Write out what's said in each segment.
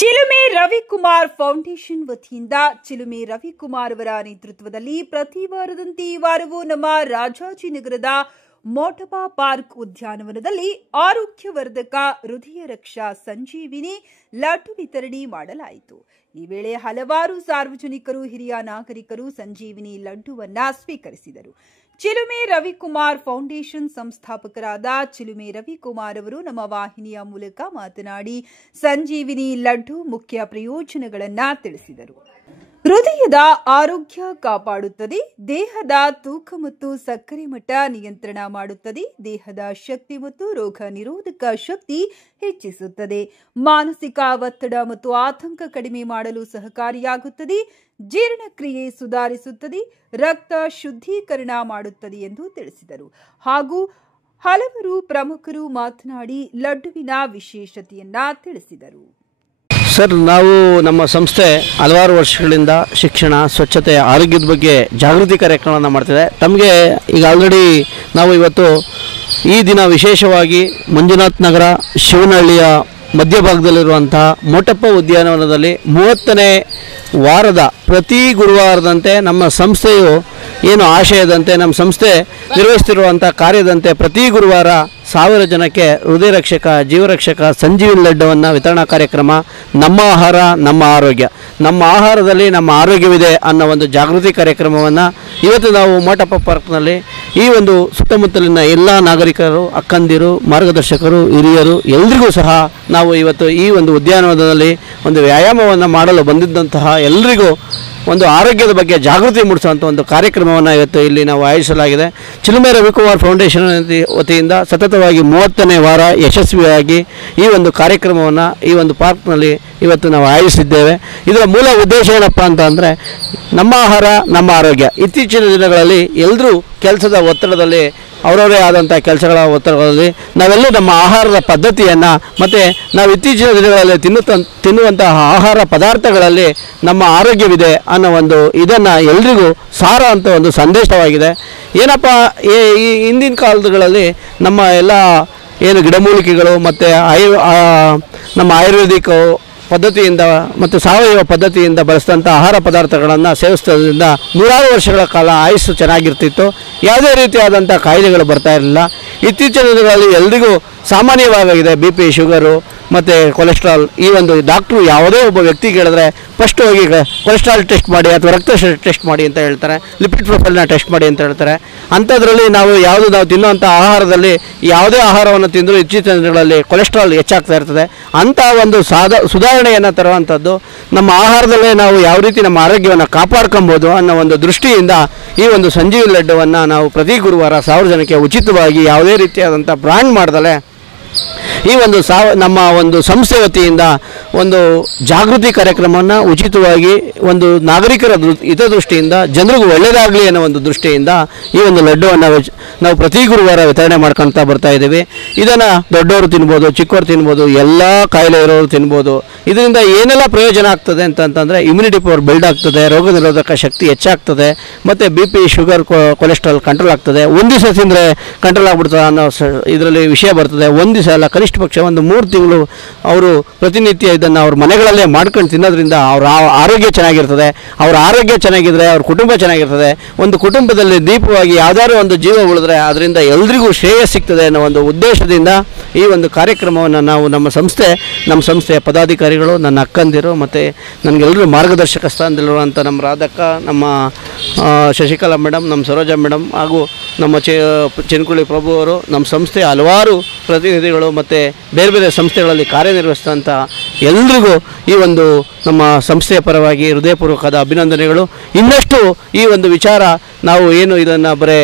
ಚಿಲುಮೆ Ravikumar foundation ವತಿಯಿಂದ ಚಿಲುಮೆ ರವಿಕುಮಾರ್ ಅವರ ನೇತೃತ್ವದಲ್ಲಿ ಪ್ರತಿ ವಾರದಂತೆ ಈ ವಾರವೂ ನಮ್ಮ ರಾಜಾಜಿನಗರದ ಮೋಟಪಾ ಪಾರ್ಕ್ ಉದ್ಯಾನವನದಲ್ಲಿ ಆರೋಗ್ಯವರ್ಧಕ ಹೃದಯ ರಕ್ಷಾ ಸಂಜೀವಿನಿ ಲಡ್ಡು ವಿತರಣೆ ಮಾಡಲಾಯಿತು. ಈ ವೇಳೆ ಹಲವಾರು ಸಾರ್ವಜನಿಕರು, ಹಿರಿಯ ನಾಗರಿಕರು ಸಂಜೀವಿನಿ ಲಡ್ಡುವನ್ನ ಸ್ವೀಕರಿಸಿದರು. ಚಿಲುಮೆ ರವಿಕುಮಾರ್ ಫೌಂಡೇಶನ್ ಸಂಸ್ಥಾಪಕರಾದ ಚಿಲುಮೆ ರವಿಕುಮಾರ್ ಅವರು ನಮ್ಮ ವಾಹಿನಿಯ ಮೂಲಕ ಮಾತನಾಡಿ ಸಂಜೀವಿನಿ ಲಡ್ಡು ಮುಖ್ಯ ಪ್ರಯೋಜನಗಳನ್ನು ತಿಳಿಸಿದರು. ಹೃದಯದ ಆರೋಗ್ಯ ಕಾಪಾಡುತ್ತದೆ, ದೇಹದ ತೂಕ ಮತ್ತು ಸಕ್ಕರೆ ಮಟ್ಟ ನಿಯಂತ್ರಣ ಮಾಡುತ್ತದೆ, ದೇಹದ ಶಕ್ತಿ ಮತ್ತು ರೋಗ ನಿರೋಧಕ ಶಕ್ತಿ ಹೆಚ್ಚಿಸುತ್ತದೆ, ಮಾನಸಿಕ ಒತ್ತಡ ಮತ್ತು ಆತಂಕ ಕಡಿಮೆ ಮಾಡಲು ಸಹಕಾರಿಯಾಗುತ್ತದೆ, ಜೀರ್ಣಕ್ರಿಯೆ ಸುಧಾರಿಸುತ್ತದೆ, ರಕ್ತ ಶುದ್ಧೀಕರಣ ಮಾಡುತ್ತದೆ ಎಂದು ತಿಳಿಸಿದರು. ಹಾಗೂ ಹಲವರು ಪ್ರಮುಖರು ಮಾತನಾಡಿ ಲಡ್ಡುವಿನ ವಿಶೇಷತೆಯನ್ನ ತಿಳಿಸಿದರು. ಸರ್, ನಾವು ನಮ್ಮ ಸಂಸ್ಥೆ ಹಲವಾರು ವರ್ಷಗಳಿಂದ ಶಿಕ್ಷಣ, ಸ್ವಚ್ಛತೆ, ಆರೋಗ್ಯದ ಬಗ್ಗೆ ಜಾಗೃತಿ ಕಾರ್ಯಕ್ರಮವನ್ನು ಮಾಡ್ತಿದೆ. ತಮಗೆ ಈಗ ಆಲ್ರೆಡಿ ನಾವು ಇವತ್ತು ಈ ದಿನ ವಿಶೇಷವಾಗಿ ಮಂಜುನಾಥ್ ನಗರ ಶಿವನಹಳ್ಳಿಯ ಮಧ್ಯಭಾಗದಲ್ಲಿರುವಂತಹ ಮೋಟಪ್ಪ ಉದ್ಯಾನವನದಲ್ಲಿ 30ನೇ ವಾರದ ಪ್ರತಿ ಗುರುವಾರದಂತೆ ನಮ್ಮ ಸಂಸ್ಥೆಯು ಏನು ಆಶಯದಂತೆ ನಮ್ಮ ಸಂಸ್ಥೆ ನಿರ್ವಹಿಸುತ್ತಿರುವಂಥ ಕಾರ್ಯದಂತೆ ಪ್ರತಿ ಗುರುವಾರ 1000 ಜನಕ್ಕೆ ಹೃದಯ ರಕ್ಷಕ, ಜೀವರಕ್ಷಕ ಸಂಜೀವಿನಿ ಲಡ್ಡುವನ್ನು ವಿತರಣಾ ಕಾರ್ಯಕ್ರಮ, ನಮ್ಮ ಆಹಾರ ನಮ್ಮ ಆರೋಗ್ಯ, ನಮ್ಮ ಆಹಾರದಲ್ಲಿ ನಮ್ಮ ಆರೋಗ್ಯವಿದೆ ಅನ್ನೋ ಒಂದು ಜಾಗೃತಿ ಕಾರ್ಯಕ್ರಮವನ್ನು ಇವತ್ತು ನಾವು ಮೋಟಪ್ಪ ಪಾರ್ಕ್ನಲ್ಲಿ ಈ ಒಂದು ಸುತ್ತಮುತ್ತಲಿನ ಎಲ್ಲ ನಾಗರಿಕರು, ಅಕ್ಕಂದಿರು, ಮಾರ್ಗದರ್ಶಕರು, ಹಿರಿಯರು ಎಲ್ರಿಗೂ ಸಹ ನಾವು ಇವತ್ತು ಈ ಒಂದು ಉದ್ಯಾನವನದಲ್ಲಿ ಒಂದು ವ್ಯಾಯಾಮವನ್ನು ಮಾಡಲು ಬಂದಿದ್ದಂತಹ ಎಲ್ರಿಗೂ ಒಂದು ಆರೋಗ್ಯದ ಬಗ್ಗೆ ಜಾಗೃತಿ ಮೂಡಿಸುವಂಥ ಒಂದು ಕಾರ್ಯಕ್ರಮವನ್ನು ಇವತ್ತು ಇಲ್ಲಿ ನಾವು ಆಯೋಜಿಸಲಾಗಿದೆ. ಚಿಲುಮೆ ರವಿಕುಮಾರ್ ಫೌಂಡೇಶನ್ ವತಿಯಿಂದ ಸತತವಾಗಿ 30ನೇ ವಾರ ಯಶಸ್ವಿಯಾಗಿ ಈ ಒಂದು ಕಾರ್ಯಕ್ರಮವನ್ನು ಈ ಒಂದು ಪಾರ್ಕ್ನಲ್ಲಿ ಇವತ್ತು ನಾವು ಆಯೋಜಿಸಿದ್ದೇವೆ. ಇದರ ಮೂಲ ಉದ್ದೇಶ ಏನಪ್ಪ ಅಂತಂದರೆ ನಮ್ಮ ಆಹಾರ ನಮ್ಮ ಆರೋಗ್ಯ. ಇತ್ತೀಚಿನ ದಿನಗಳಲ್ಲಿ ಎಲ್ಲರೂ ಕೆಲಸದ ಒತ್ತಡದಲ್ಲಿ ಅವರವರೇ ಆದಂಥ ಕೆಲಸಗಳ ಒತ್ತಡಗಳಲ್ಲಿ ನಾವೆಲ್ಲೂ ನಮ್ಮ ಆಹಾರದ ಪದ್ಧತಿಯನ್ನು ಮತ್ತು ನಾವು ಇತ್ತೀಚಿನ ದಿನಗಳಲ್ಲಿ ತಿನ್ನುವಂತಹ ಆಹಾರ ಪದಾರ್ಥಗಳಲ್ಲಿ ನಮ್ಮ ಆರೋಗ್ಯವಿದೆ ಅನ್ನೋ ಒಂದು ಇದನ್ನು ಎಲ್ರಿಗೂ ಸಾರ ಅಂತ ಒಂದು ಸಂದೇಶವಾಗಿದೆ. ಏನಪ್ಪ ಈ ಹಿಂದಿನ ಕಾಲಗಳಲ್ಲಿ ನಮ್ಮ ಎಲ್ಲ ಏನು ಗಿಡಮೂಲಿಕೆಗಳು ಮತ್ತು ನಮ್ಮ ಆಯುರ್ವೇದಿಕ್ ಪದ್ಧತಿಯಿಂದ ಮತ್ತು ಸಾವಯವ ಪದ್ಧತಿಯಿಂದ ಬಳಸಿದಂಥ ಆಹಾರ ಪದಾರ್ಥಗಳನ್ನು ಸೇವಿಸೋದ್ರಿಂದ 100 ವರ್ಷಗಳ ಕಾಲ ಆಯುಸ್ಸು ಚೆನ್ನಾಗಿರ್ತಿತ್ತು, ಯಾವುದೇ ರೀತಿಯಾದಂಥ ಕಾಯಿಲೆಗಳು ಬರ್ತಾ ಇರಲಿಲ್ಲ. ಇತ್ತೀಚಿನ ದಿನಗಳಲ್ಲಿ ಎಲ್ರಿಗೂ ಸಾಮಾನ್ಯವಾಗಿದೆ BP, ಶುಗರು ಮತ್ತು ಕೊಲೆಸ್ಟ್ರಾಲ್. ಈ ಒಂದು ಡಾಕ್ಟ್ರು ಯಾವುದೇ ಒಬ್ಬ ವ್ಯಕ್ತಿ ಕೇಳಿದ್ರೆ ಫಸ್ಟ್ ಹೋಗಿ ಕೊಲೆಸ್ಟ್ರಾಲ್ ಟೆಸ್ಟ್ ಮಾಡಿ ಅಥವಾ ರಕ್ತ ಟೆಸ್ಟ್ ಮಾಡಿ ಅಂತ ಹೇಳ್ತಾರೆ, ಲಿಪಿಡ್ ಪ್ರೊಫೈಲ್ನ ಟೆಸ್ಟ್ ಮಾಡಿ ಅಂತ ಹೇಳ್ತಾರೆ. ಅಂಥದ್ರಲ್ಲಿ ನಾವು ತಿನ್ನುವಂಥ ಆಹಾರದಲ್ಲಿ ಯಾವುದೇ ಆಹಾರವನ್ನು ತಿಂದರೂ ಇತ್ತೀಚಿನ ದಿನಗಳಲ್ಲಿ ಕೊಲೆಸ್ಟ್ರಾಲ್ ಹೆಚ್ಚಾಗ್ತಾ ಇರ್ತದೆ. ಅಂಥ ಒಂದು ಸುಧಾರಣೆಯನ್ನು ತರುವಂಥದ್ದು ನಮ್ಮ ಆಹಾರದಲ್ಲೇ ನಾವು ಯಾವ ರೀತಿ ನಮ್ಮ ಆರೋಗ್ಯವನ್ನು ಕಾಪಾಡ್ಕೊಬೋದು ಅನ್ನೋ ಒಂದು ದೃಷ್ಟಿಯಿಂದ ಈ ಒಂದು ಸಂಜೀವಿನಿ ಲಡ್ಡುವನ್ನು ನಾವು ಪ್ರತಿ ಗುರುವಾರ 1000 ಜನಕ್ಕೆ ಉಚಿತವಾಗಿ ಯಾವುದೇ ರೀತಿಯಾದಂಥ ಬ್ರ್ಯಾಂಡ್ ಮಾಡ್ದಲೇ ಈ ಒಂದು ನಮ್ಮ ಒಂದು ಸಂಸ್ಥೆ ವತಿಯಿಂದ ಒಂದು ಜಾಗೃತಿ ಕಾರ್ಯಕ್ರಮವನ್ನು ಉಚಿತವಾಗಿ ಒಂದು ನಾಗರಿಕರ ಹಿತದೃಷ್ಟಿಯಿಂದ ಜನರಿಗೂ ಒಳ್ಳೆಯದಾಗಲಿ ಅನ್ನೋ ಒಂದು ದೃಷ್ಟಿಯಿಂದ ಈ ಒಂದು ಲಡ್ಡುವನ್ನು ನಾವು ಪ್ರತಿ ಗುರುವಾರ ವಿತರಣೆ ಮಾಡ್ಕೊಳ್ತಾ ಬರ್ತಾ ಇದ್ದೀವಿ. ಇದನ್ನು ದೊಡ್ಡವರು ತಿನ್ಬೋದು, ಚಿಕ್ಕವರು ತಿನ್ಬೋದು, ಎಲ್ಲ ಕಾಯಿಲೆ ಇರೋರು ತಿನ್ಬೋದು. ಇದರಿಂದ ಏನೆಲ್ಲ ಪ್ರಯೋಜನ ಆಗ್ತದೆ ಅಂತಂದರೆ ಇಮ್ಯುನಿಟಿ ಪವರ್ ಬಿಲ್ಡ್ ಆಗ್ತದೆ, ರೋಗ ನಿರೋಧಕ ಶಕ್ತಿ ಹೆಚ್ಚಾಗ್ತದೆ, ಮತ್ತು BP, ಶುಗರ್, ಕೊಲೆಸ್ಟ್ರಾಲ್ ಕಂಟ್ರೋಲ್ ಆಗ್ತದೆ. ಒಂದು ದಿವಸ ತಿಂದರೆ ಕಂಟ್ರೋಲ್ ಆಗ್ಬಿಡ್ತದೆ ಅನ್ನೋ ಇದರಲ್ಲಿ ವಿಷಯ ಬರ್ತದೆ. ಒಂದು ದಿವಸ ಅಲ್ಲ, ಕನಿಷ್ಠ ಪಕ್ಷ ಒಂದು 3 ತಿಂಗಳು ಅವರು ಪ್ರತಿನಿತ್ಯ ಇದನ್ನು ಅವ್ರ ಮನೆಗಳಲ್ಲೇ ಮಾಡ್ಕೊಂಡು ತಿನ್ನೋದ್ರಿಂದ ಅವ್ರ ಆರೋಗ್ಯ ಚೆನ್ನಾಗಿರ್ತದೆ. ಅವ್ರ ಆರೋಗ್ಯ ಚೆನ್ನಾಗಿದ್ದರೆ ಅವ್ರ ಕುಟುಂಬ ಚೆನ್ನಾಗಿರ್ತದೆ. ಒಂದು ಕುಟುಂಬದಲ್ಲಿ ದೀಪವಾಗಿ ಯಾವುದಾದ್ರು ಒಂದು ಜೀವ ಉಳಿದ್ರೆ ಅದರಿಂದ ಎಲ್ರಿಗೂ ಶ್ರೇಯಸ್ ಸಿಗ್ತದೆ ಅನ್ನೋ ಒಂದು ಉದ್ದೇಶದಿಂದ ಈ ಒಂದು ಕಾರ್ಯಕ್ರಮವನ್ನು ನಾವು ನಮ್ಮ ಸಂಸ್ಥೆಯ ಪದಾಧಿಕಾರಿಗಳು, ನನ್ನ ಅಕ್ಕಂದಿರು ಮತ್ತು ನನಗೆಲ್ಲರೂ ಮಾರ್ಗದರ್ಶಕ ಸ್ಥಾನದಲ್ಲಿರುವಂಥ ನಮ್ಮ ರಾಧಕ್ಕ, ನಮ್ಮ ಶಶಿಕಲಾ ಮೇಡಮ್, ನಮ್ಮ ಸರೋಜಾ ಮೇಡಮ್ ಹಾಗೂ ನಮ್ಮ ಚಿನ್ಕುಳಿ ಪ್ರಭು ಅವರು, ನಮ್ಮ ಸಂಸ್ಥೆಯ ಹಲವಾರು ಪ್ರತಿನಿಧಿಗಳು ಮತ್ತು ಬೇರೆ ಬೇರೆ ಸಂಸ್ಥೆಗಳಲ್ಲಿ ಕಾರ್ಯನಿರ್ವಹಿಸಿದಂಥ ಎಲ್ರಿಗೂ ಈ ಒಂದು ನಮ್ಮ ಸಂಸ್ಥೆಯ ಪರವಾಗಿ ಹೃದಯಪೂರ್ವಕವಾದ ಅಭಿನಂದನೆಗಳು. ಇನ್ನಷ್ಟು ಈ ಒಂದು ವಿಚಾರ ನಾವು ಏನು ಇದನ್ನು ಬರೀ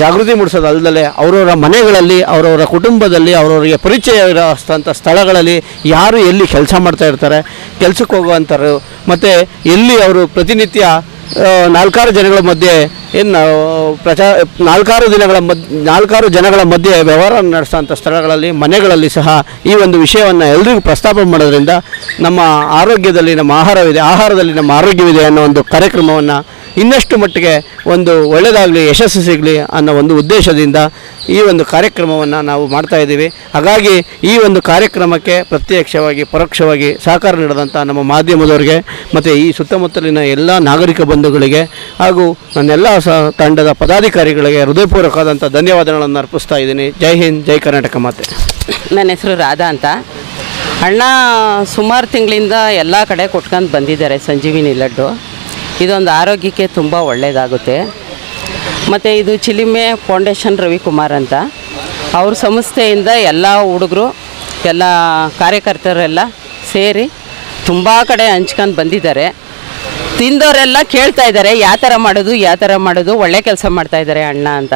ಜಾಗೃತಿ ಮೂಡಿಸೋದಲ್ಲದೆ ಅವರವರ ಮನೆಗಳಲ್ಲಿ, ಅವರವರ ಕುಟುಂಬದಲ್ಲಿ, ಅವರವರಿಗೆ ಪರಿಚಯ ಇರೋಂಥ ಸ್ಥಳಗಳಲ್ಲಿ ಯಾರು ಎಲ್ಲಿ ಕೆಲಸ ಮಾಡ್ತಾ ಇರ್ತಾರೆ, ಕೆಲಸಕ್ಕೆ ಹೋಗುವಂಥವ್ರು ಮತ್ತು ಎಲ್ಲಿ ಅವರು ಪ್ರತಿನಿತ್ಯ 4-6 ಜನಗಳ ಮಧ್ಯೆ ಏನು 4-6 ಜನಗಳ ಮಧ್ಯೆ ವ್ಯವಹಾರ ನಡೆಸೋಂಥ ಸ್ಥಳಗಳಲ್ಲಿ, ಮನೆಗಳಲ್ಲಿ ಸಹ ಈ ಒಂದು ವಿಷಯವನ್ನು ಎಲ್ರಿಗೂ ಪ್ರಸ್ತಾಪ ಮಾಡೋದ್ರಿಂದ ನಮ್ಮ ಆರೋಗ್ಯದಲ್ಲಿ ನಮ್ಮ ಆಹಾರವಿದೆ, ಆಹಾರದಲ್ಲಿ ನಮ್ಮ ಆರೋಗ್ಯವಿದೆ ಅನ್ನೋ ಒಂದು ಕಾರ್ಯಕ್ರಮವನ್ನು ಇನ್ನಷ್ಟು ಮಟ್ಟಿಗೆ ಒಂದು ಒಳ್ಳೆಯದಾಗಲಿ, ಯಶಸ್ಸು ಸಿಗಲಿ ಅನ್ನೋ ಒಂದು ಉದ್ದೇಶದಿಂದ ಈ ಒಂದು ಕಾರ್ಯಕ್ರಮವನ್ನು ನಾವು ಮಾಡ್ತಾಯಿದ್ದೀವಿ. ಹಾಗಾಗಿ ಈ ಒಂದು ಕಾರ್ಯಕ್ರಮಕ್ಕೆ ಪ್ರತ್ಯಕ್ಷವಾಗಿ ಪರೋಕ್ಷವಾಗಿ ಸಹಕಾರ ನೀಡಿದಂಥ ನಮ್ಮ ಮಾಧ್ಯಮದವರಿಗೆ ಮತ್ತು ಈ ಸುತ್ತಮುತ್ತಲಿನ ಎಲ್ಲ ನಾಗರಿಕ ಬಂಧುಗಳಿಗೆ ಹಾಗೂ ನನ್ನೆಲ್ಲ ತಂಡದ ಪದಾಧಿಕಾರಿಗಳಿಗೆ ಹೃದಯಪೂರ್ವಕವಾದಂಥ ಧನ್ಯವಾದಗಳನ್ನು ಅರ್ಪಿಸ್ತಾ ಇದ್ದೀನಿ. ಜೈ ಹಿಂದ್, ಜೈ ಕರ್ನಾಟಕ ಮಾತೆ. ನನ್ನ ಹೆಸರು ರಾಧಾ ಅಂತ. ಅಣ್ಣ ಸುಮಾರು ತಿಂಗಳಿಂದ ಎಲ್ಲ ಕಡೆ ಕೊಟ್ಕೊಂಡು ಬಂದಿದ್ದಾರೆ ಸಂಜೀವಿನಿ ಲಡ್ಡು. ಇದೊಂದು ಆರೋಗ್ಯಕ್ಕೆ ತುಂಬ ಒಳ್ಳೆಯದಾಗುತ್ತೆ. ಮತ್ತು ಇದು ಚಿಲಿಮೆ ಫೌಂಡೇಶನ್ ರವಿಕುಮಾರ್ ಅಂತ, ಅವ್ರ ಸಂಸ್ಥೆಯಿಂದ ಎಲ್ಲ ಹುಡುಗರು ಎಲ್ಲ ಕಾರ್ಯಕರ್ತರೆಲ್ಲ ಸೇರಿ ತುಂಬ ಕಡೆ ಹಂಚ್ಕೊಂಡು ಬಂದಿದ್ದಾರೆ. ತಿಂದವರೆಲ್ಲ ಕೇಳ್ತಾ ಇದ್ದಾರೆ ಯಾವ ಥರ ಮಾಡೋದು ಒಳ್ಳೆ ಕೆಲಸ ಮಾಡ್ತಾಯಿದ್ದಾರೆ ಅಣ್ಣ ಅಂತ.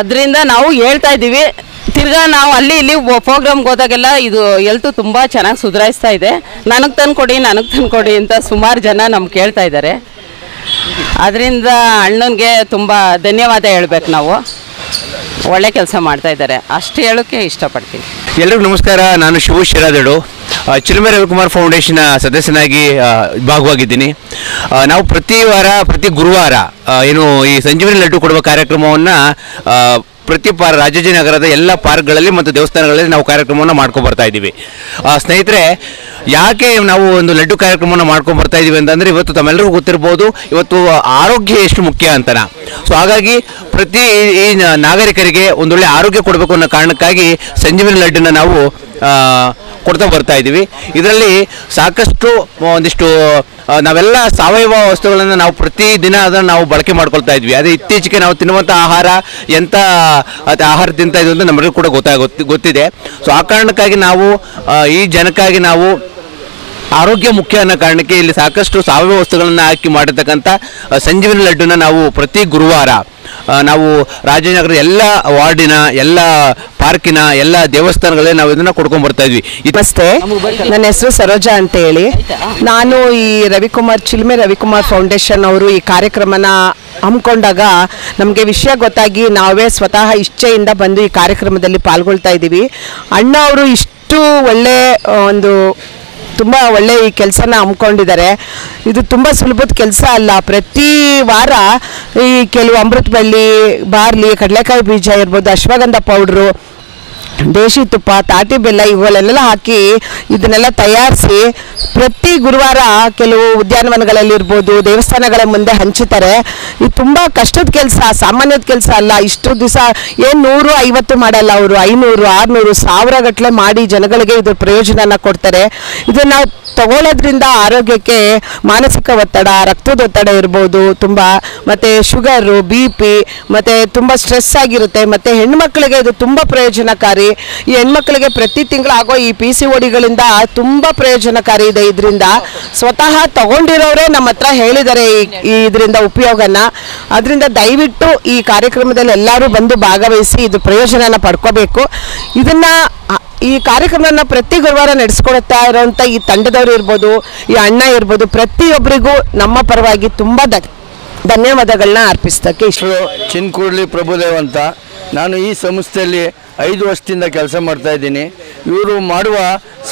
ಅದರಿಂದ ನಾವು ಹೇಳ್ತಾ ಇದ್ದೀವಿ. ತಿರ್ಗಾ ನಾವು ಅಲ್ಲಿ ಇಲ್ಲಿ ಪ್ರೋಗ್ರಾಮ್ಗೆ ಹೋದಾಗೆಲ್ಲ ಇದು ಎಲ್ತು ತುಂಬ ಚೆನ್ನಾಗಿ ಸುಧಾರಿಸ್ತಾ ಇದೆ. ನನಗೆ ತಂದುಕೊಡಿ ಅಂತ ಸುಮಾರು ಜನ ನಮ್ಗೆ ಕೇಳ್ತಾ ಇದ್ದಾರೆ. ಅದರಿಂದ ಅಣ್ಣನಿಗೆ ತುಂಬ ಧನ್ಯವಾದ ಹೇಳ್ಬೇಕು. ನಾವು ಒಳ್ಳೆ ಕೆಲಸ ಮಾಡ್ತಾಯಿದ್ದಾರೆ ಅಷ್ಟು ಹೇಳೋಕ್ಕೆ ಇಷ್ಟಪಡ್ತೀನಿ. ಎಲ್ರಿಗೂ ನಮಸ್ಕಾರ. ನಾನು ಶಿವು ಶಿರಾದಳು, ಚಿಲುಮೆ ರವಿಕುಮಾರ್ ಫೌಂಡೇಶನ್ ಸದಸ್ಯನಾಗಿ ಭಾಗವಾಗಿದ್ದೀನಿ. ನಾವು ಪ್ರತಿ ಗುರುವಾರ ಏನು ಈ ಸಂಜೀವಿನಿ ಲಡ್ಡು ಕೊಡುವ ಕಾರ್ಯಕ್ರಮವನ್ನು ಪ್ರತಿ ರಾಜಾಜಿನಗರದ ಎಲ್ಲ ಪಾರ್ಕ್ಗಳಲ್ಲಿ ಮತ್ತು ದೇವಸ್ಥಾನಗಳಲ್ಲಿ ನಾವು ಕಾರ್ಯಕ್ರಮವನ್ನು ಮಾಡ್ಕೊಂಡ್ಬರ್ತಾ ಇದ್ದೀವಿ. ಸ್ನೇಹಿತರೆ, ಯಾಕೆ ನಾವು ಒಂದು ಲಡ್ಡು ಕಾರ್ಯಕ್ರಮವನ್ನು ಮಾಡ್ಕೊಂಡ್ಬರ್ತಾ ಇದ್ದೀವಿ ಅಂತಂದರೆ, ಇವತ್ತು ತಮ್ಮೆಲ್ಲರಿಗೂ ಗೊತ್ತಿರ್ಬೋದು ಇವತ್ತು ಆರೋಗ್ಯ ಎಷ್ಟು ಮುಖ್ಯ ಅಂತನ. ಸೊ ಹಾಗಾಗಿ ಪ್ರತಿ ಈ ನಾಗರಿಕರಿಗೆ ಒಂದೊಳ್ಳೆ ಆರೋಗ್ಯ ಕೊಡಬೇಕು ಅನ್ನೋ ಕಾರಣಕ್ಕಾಗಿ ಸಂಜೀವಿನಿ ಲಡ್ಡನ್ನು ನಾವು ಕೊಡ್ತಾ ಬರ್ತಾ ಇದ್ದೀವಿ. ಇದರಲ್ಲಿ ಸಾಕಷ್ಟು ಒಂದಿಷ್ಟು ನಾವೆಲ್ಲ ಸಾವಯವ ವಸ್ತುಗಳನ್ನು ನಾವು ಪ್ರತಿದಿನ ಅದನ್ನು ನಾವು ಬಳಕೆ ಮಾಡ್ಕೊಳ್ತಾ ಇದ್ವಿ. ಅದೇ ಇತ್ತೀಚೆಗೆ ನಾವು ತಿನ್ನುವಂಥ ಆಹಾರ ಎಂಥ ಆಹಾರ ತಿಂತಾ ಇದ್ವಿ ಅಂತ ನಮಗೂ ಕೂಡ ಗೊತ್ತಿದೆ. ಸೊ ಆ ಕಾರಣಕ್ಕಾಗಿ ನಾವು ಈ ಜನಕ್ಕಾಗಿ ನಾವು ಆರೋಗ್ಯ ಮುಖ್ಯ ಅನ್ನೋ ಕಾರಣಕ್ಕೆ ಇಲ್ಲಿ ಸಾಕಷ್ಟು ಸಾವಯವ ವಸ್ತುಗಳನ್ನು ಹಾಕಿ ಮಾಡಿರ್ತಕ್ಕಂಥ ಸಂಜೀವಿನಿ ಲಡ್ಡನ್ನ ನಾವು ಪ್ರತಿ ಗುರುವಾರ ನಾವು ರಾಜನಗರದ ಎಲ್ಲ ವಾರ್ಡಿನ, ಎಲ್ಲ ಪಾರ್ಕಿನ, ಎಲ್ಲ ದೇವಸ್ಥಾನಗಳೇ ನಾವು ಇದನ್ನು ಕೊಡ್ಕೊಂಡು ಬರ್ತಾ ಇದ್ವಿ. ನಮಸ್ತೆ, ನನ್ನ ಹೆಸರು ಸರೋಜಾ ಅಂತ ಹೇಳಿ. ನಾನು ಈ ಚಿಲುಮೆ ರವಿಕುಮಾರ್ ಫೌಂಡೇಶನ್ ಅವರು ಈ ಕಾರ್ಯಕ್ರಮನ ಹಮ್ಮಿಕೊಂಡಾಗ ನಮಗೆ ವಿಷಯ ಗೊತ್ತಾಗಿ ನಾವೇ ಸ್ವತಃ ಇಚ್ಛೆಯಿಂದ ಬಂದು ಈ ಕಾರ್ಯಕ್ರಮದಲ್ಲಿ ಪಾಲ್ಗೊಳ್ತಾ ಇದ್ದೀವಿ. ಅಣ್ಣ ಅವರು ಇಷ್ಟು ಒಳ್ಳೆ ತುಂಬ ಒಳ್ಳೆ ಈ ಕೆಲಸನ ಹಮ್ಮಿಕೊಂಡಿದ್ದಾರೆ. ಇದು ತುಂಬ ಸುಲಭದ ಕೆಲಸ ಅಲ್ಲ. ಪ್ರತಿ ವಾರ ಈ ಕೆಲವು ಅಮೃತ ಬಳ್ಳಿ, ಬಾರ್ಲಿ, ಕಡಲೆಕಾಯಿ ಬೀಜ ಇರ್ಬೋದು, ಅಶ್ವಗಂಧ ಪೌಡ್ರು, ದೇಶಿ ತುಪ್ಪ, ತಾಟಿ ಬೆಲ್ಲ ಇವುಗಳೆಲ್ಲ ಹಾಕಿ ಇದನ್ನೆಲ್ಲ ತಯಾರಿಸಿ ಪ್ರತಿ ಗುರುವಾರ ಕೆಲವು ಉದ್ಯಾನವನಗಳಲ್ಲಿರ್ಬೋದು, ದೇವಸ್ಥಾನಗಳ ಮುಂದೆ ಹಂಚುತ್ತಾರೆ. ಇದು ತುಂಬ ಕಷ್ಟದ ಕೆಲಸ, ಸಾಮಾನ್ಯದ ಕೆಲಸ ಅಲ್ಲ. ಇಷ್ಟು ದಿವಸ ಏನು 150 ಮಾಡಲ್ಲ, ಅವರು 500, 600, 1000 ಗಟ್ಟಲೆ ಮಾಡಿ ಜನಗಳಿಗೆ ಇದ್ರ ಪ್ರಯೋಜನನ ಕೊಡ್ತಾರೆ. ಇದನ್ನು ತಗೊಳ್ಳೋದ್ರಿಂದ ಆರೋಗ್ಯಕ್ಕೆ ಮಾನಸಿಕ ಒತ್ತಡ, ರಕ್ತದ ಒತ್ತಡ ಇರ್ಬೋದು ತುಂಬ, ಮತ್ತು ಶುಗರು, BP, ಮತ್ತು ತುಂಬ ಸ್ಟ್ರೆಸ್ ಆಗಿರುತ್ತೆ. ಮತ್ತು ಹೆಣ್ಮಕ್ಳಿಗೆ ಇದು ತುಂಬ ಪ್ರಯೋಜನಕಾರಿ. ಈ ಹೆಣ್ಮಕ್ಳಿಗೆ ಪ್ರತಿ ತಿಂಗಳು ಆಗೋ ಈ PCODಗಳಿಂದ ತುಂಬ ಪ್ರಯೋಜನಕಾರಿ ಇದೆ. ಇದರಿಂದ ಸ್ವತಃ ತಗೊಂಡಿರೋರೇ ನಮ್ಮ ಹತ್ರ ಹೇಳಿದ್ದಾರೆ ಇದರಿಂದ ಉಪಯೋಗನ. ಅದರಿಂದ ದಯವಿಟ್ಟು ಈ ಕಾರ್ಯಕ್ರಮದಲ್ಲಿ ಎಲ್ಲರೂ ಬಂದು ಭಾಗವಹಿಸಿ ಇದು ಪ್ರಯೋಜನನ ಪಡ್ಕೋಬೇಕು. ಈ ಕಾರ್ಯಕ್ರಮನ ಪ್ರತಿ ಗುರುವಾರ ನಡೆಸ್ಕೊಡ್ತಾ ಇರೋಂಥ ಈ ತಂಡದವರು ಇರ್ಬೋದು, ಈ ಅಣ್ಣ ಇರ್ಬೋದು, ಪ್ರತಿಯೊಬ್ಬರಿಗೂ ನಮ್ಮ ಪರವಾಗಿ ತುಂಬ ಧನ್ಯವಾದಗಳನ್ನ ಅರ್ಪಿಸೋಕ್ಕೆ ಇಷ್ಟ. ಚಿನ್ಕೂಡ್ಲಿ ಪ್ರಭುದೇವ್ ಅಂತ. ನಾನು ಈ ಸಂಸ್ಥೆಯಲ್ಲಿ 5 ವರ್ಷದಿಂದ ಕೆಲಸ ಮಾಡ್ತಾ ಇದ್ದೀನಿ. ಇವರು ಮಾಡುವ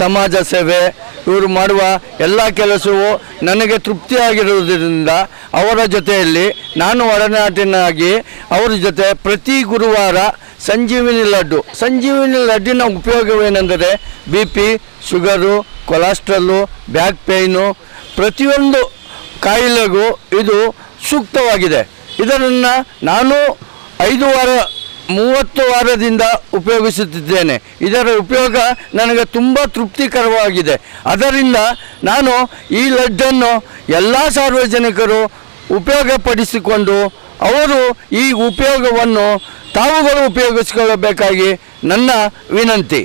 ಸಮಾಜ ಸೇವೆ, ಇವರು ಮಾಡುವ ಎಲ್ಲ ಕೆಲಸವೂ ನನಗೆ ತೃಪ್ತಿಯಾಗಿರುವುದರಿಂದ ಅವರ ಜೊತೆಯಲ್ಲಿ ನಾನು ಒಡನಾಟಿನಾಗಿ ಅವರ ಜೊತೆ ಪ್ರತಿ ಗುರುವಾರ ಸಂಜೀವಿನಿ ಲಡ್ಡಿನ ಉಪಯೋಗವೇನೆಂದರೆ BP, sugar, cholesterol, back pain, ಪ್ರತಿಯೊಂದು ಕಾಯಿಲೆಗೂ ಇದು ಸೂಕ್ತವಾಗಿದೆ. ಇದನ್ನು ನಾನು 30 ವಾರದಿಂದ ಉಪಯೋಗಿಸುತ್ತಿದ್ದೇನೆ. ಇದರ ಉಪಯೋಗ ನನಗೆ ತುಂಬ ತೃಪ್ತಿಕರವಾಗಿದೆ. ಅದರಿಂದ ನಾನು ಈ ಲಡ್ಡನ್ನು ಎಲ್ಲ ಸಾರ್ವಜನಿಕರು ಉಪಯೋಗಪಡಿಸಿಕೊಂಡು ಅವರು ಈ ಉಪಯೋಗವನ್ನು ತಾವುಗಳು ಉಪಯೋಗಿಸಿಕೊಳ್ಳಬೇಕಾಗಿ ನನ್ನ ವಿನಂತಿ.